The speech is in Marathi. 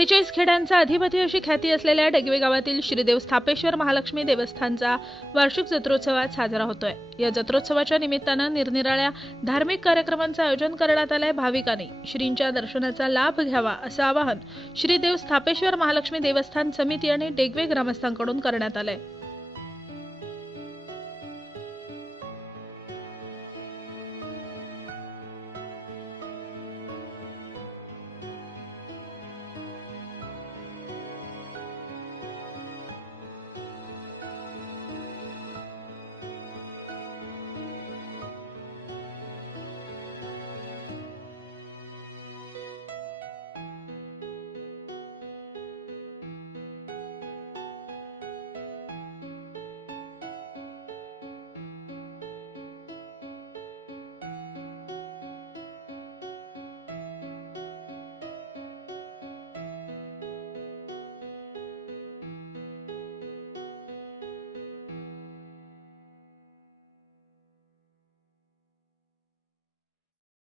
48 खेड्यांचा अधिपती अशी ख्याती असलेल्या डेगवे गावातील श्रीदेव स्थापेश्वर महालक्ष्मी देवस्थानचा वार्षिक जत्रोत्सव आज साजरा होतोय। या जत्रोत्सवाच्या निमित्तानं निरनिराळ्या धार्मिक कार्यक्रमांचं आयोजन करण्यात आलंय। भाविकांनी श्रींच्या दर्शनाचा लाभ घ्यावा असं आवाहन श्रीदेव स्थापेश्वर महालक्ष्मी देवस्थान समिती आणि डेगवे ग्रामस्थांकडून करण्यात आलंय।